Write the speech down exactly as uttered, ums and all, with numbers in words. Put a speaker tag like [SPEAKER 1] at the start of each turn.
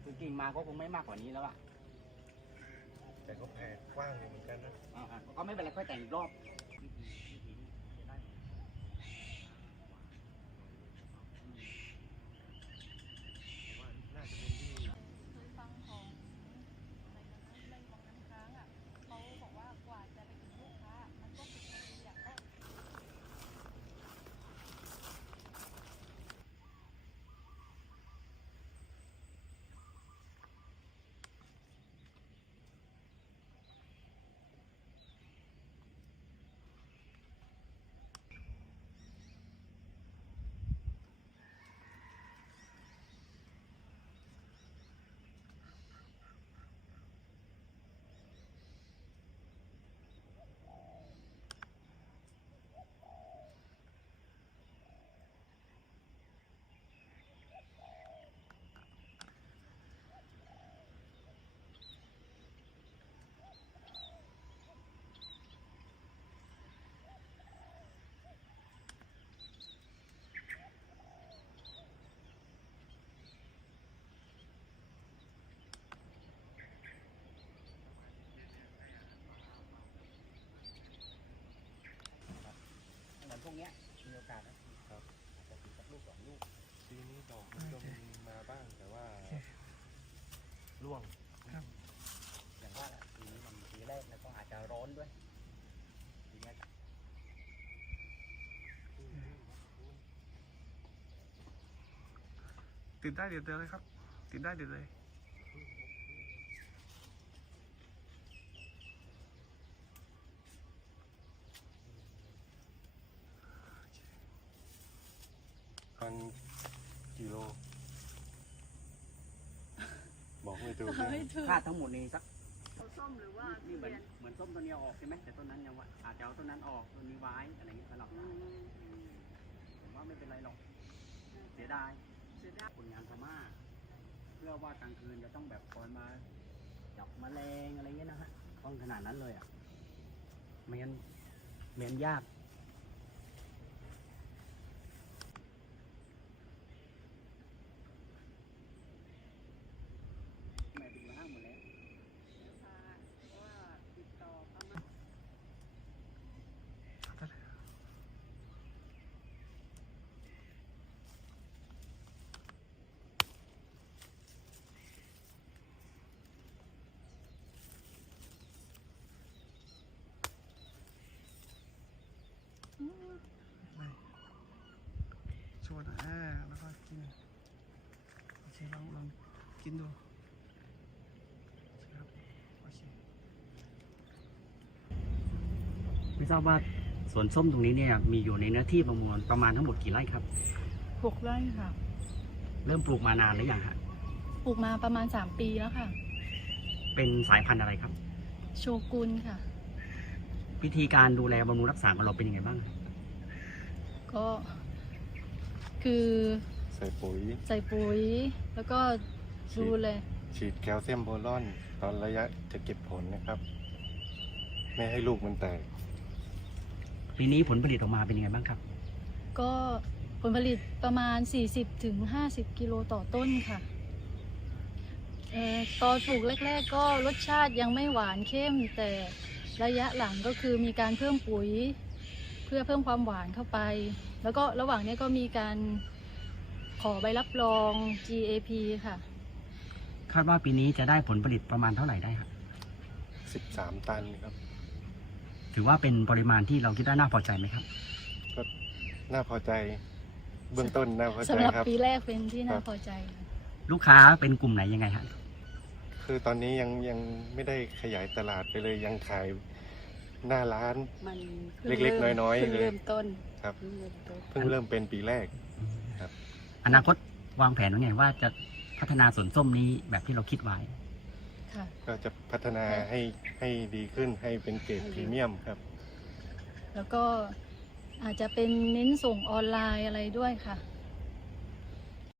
[SPEAKER 1] คือกิ่งมาก็คงไม่มากกว่านี้แล้วอะ
[SPEAKER 2] แต่ก็แผ่กว้างอยู่เหมือนกันนะ
[SPEAKER 1] อ่าก็ไม่เป็นไรค่อยแต่งอีกรอบ
[SPEAKER 2] น่าจะเป็นที่
[SPEAKER 3] เคยฟังของอะไรนะในวังน้ำค้างอ่ะเขาบอกว่ากว่าจะไปถึงลูกค้ามันก็สิบนาทีอ่ะก็
[SPEAKER 1] เหมือนพวกเนี้ยมีโอกาสนะครับอาจจะติดสักลูกสองลูก
[SPEAKER 2] ปีนี้ดอกมันก็มีมาบ้างแต่ว่าร่วง
[SPEAKER 1] อย่างว่าแหละปีนี้มันปีแรกแล้วก็อาจจะร้อนด้วยปีนี้
[SPEAKER 4] ติดได้เดี๋ยวเลยครับติดได้เดี๋ยวเลย
[SPEAKER 2] พันกิโลบอกไม่ถูก
[SPEAKER 3] ไม่ถึง
[SPEAKER 1] ค่าทั้งหมดนี้สัก
[SPEAKER 3] เขาส้มหรือว่าทุ
[SPEAKER 1] นี่เหมือน
[SPEAKER 3] เรียน
[SPEAKER 1] เหมือนส้มตัวนี้ออกใช่ไหมแต่ต้นนั้นยังว่าอาจจะเอาต้นนั้นออกต้นนี้ไว้อะไรเงี้ยสลับได้ผมว่าไม่เป็นไรหรอกเสียดาย
[SPEAKER 3] เสียดาย
[SPEAKER 1] ผลงานพม่าเพื่อว่ากลางคืนจะต้องแบบคอยมาจับแมลงอะไรเงี้ยนะฮะต้องขนาดนั้นเลยอ่ะไม่งั้นไม่งั้นยากแม่ติดมาห้างหมดแล้ว
[SPEAKER 3] เพราะว่าติดต่อเขามา
[SPEAKER 4] ชวนอ่าแล้วก็กินโอเคลองลองกินดูครับโอเค
[SPEAKER 1] ไม่ทราบว่าสวนส้มตรงนี้เนี่ยมีอยู่ในเนื้อที่ประมาณประมาณทั้งหมดกี่ไร่ครับ
[SPEAKER 3] หกไร่ค่ะ
[SPEAKER 1] เริ่มปลูกมานานหรือยังฮะ
[SPEAKER 3] ปลูกมาประมาณสามปีแล้วค่ะ
[SPEAKER 1] เป็นสายพันธุ์อะไรครับ
[SPEAKER 3] โชกุนค่ะ
[SPEAKER 1] วิธีการดูแลบำรุงรักษาของเราเป็นยังไงบ้าง
[SPEAKER 3] ก็คือ
[SPEAKER 2] ใส่ปุ๋ย
[SPEAKER 3] ใส่ปุ๋ย แล้วก็ดูเลย
[SPEAKER 2] ฉีดแคลเซียมโบรอนตอนระยะจะเก็บผลนะครับ ไม่ให้ลูกมันแตก
[SPEAKER 1] ปีนี้ผลผลิตออกมาเป็นยังไงบ้างครับ
[SPEAKER 3] ก็ผลผลิตประมาณ สี่สิบถึงห้าสิบ กิโลต่อต้นค่ะเอ่อตอนปลูกแรกๆก็รสชาติยังไม่หวานเข้มแต่ระยะหลังก็คือมีการเพิ่มปุ๋ย เพื่อเพิ่มความหวานเข้าไป แล้วก็ระหว่างนี้ก็มีการขอใบรับรอง จี เอ พี ค่ะ
[SPEAKER 1] คาดว่าปีนี้จะได้ผลผลิตประมาณเท่าไหร่ได้ครับ
[SPEAKER 2] สิบสาม ตันครับ
[SPEAKER 1] ถือว่าเป็นปริมาณที่เราคิดว่าน่าพอใจไหมครับ
[SPEAKER 2] ก็น่าพอใจ เบื้องต้นน่าพอใจ
[SPEAKER 3] สำหรับ
[SPEAKER 2] ครับ
[SPEAKER 3] ปีแรกเป็นที่น่าพอใจค่ะ
[SPEAKER 1] ลูกค้าเป็นกลุ่มไหนยังไงฮะ
[SPEAKER 2] คือตอนนี้ยังยังไม่ได้ขยายตลาดไปเลยยังขายหน้าร้าน
[SPEAKER 3] มัน
[SPEAKER 2] เล็กๆน้อยๆ
[SPEAKER 3] เพิ่ง
[SPEAKER 2] เลย
[SPEAKER 3] เริ่มต้น
[SPEAKER 2] ครับ
[SPEAKER 3] เพิ่งเริ่มต้น
[SPEAKER 2] เพิ่งเริ่มเป็นปีแรก ครับ
[SPEAKER 1] อนาคตวางแผนว่าไงว่าจะพัฒนาสวนส้มนี้แบบที่เราคิดไว้
[SPEAKER 3] ค่ะ
[SPEAKER 2] ก็จะพัฒนาให้ให้ดีขึ้นให้เป็นเกรดพรีเมียมครับ
[SPEAKER 3] แล้วก็อาจจะเป็นเน้นส่งออนไลน์อะไรด้วยค่ะ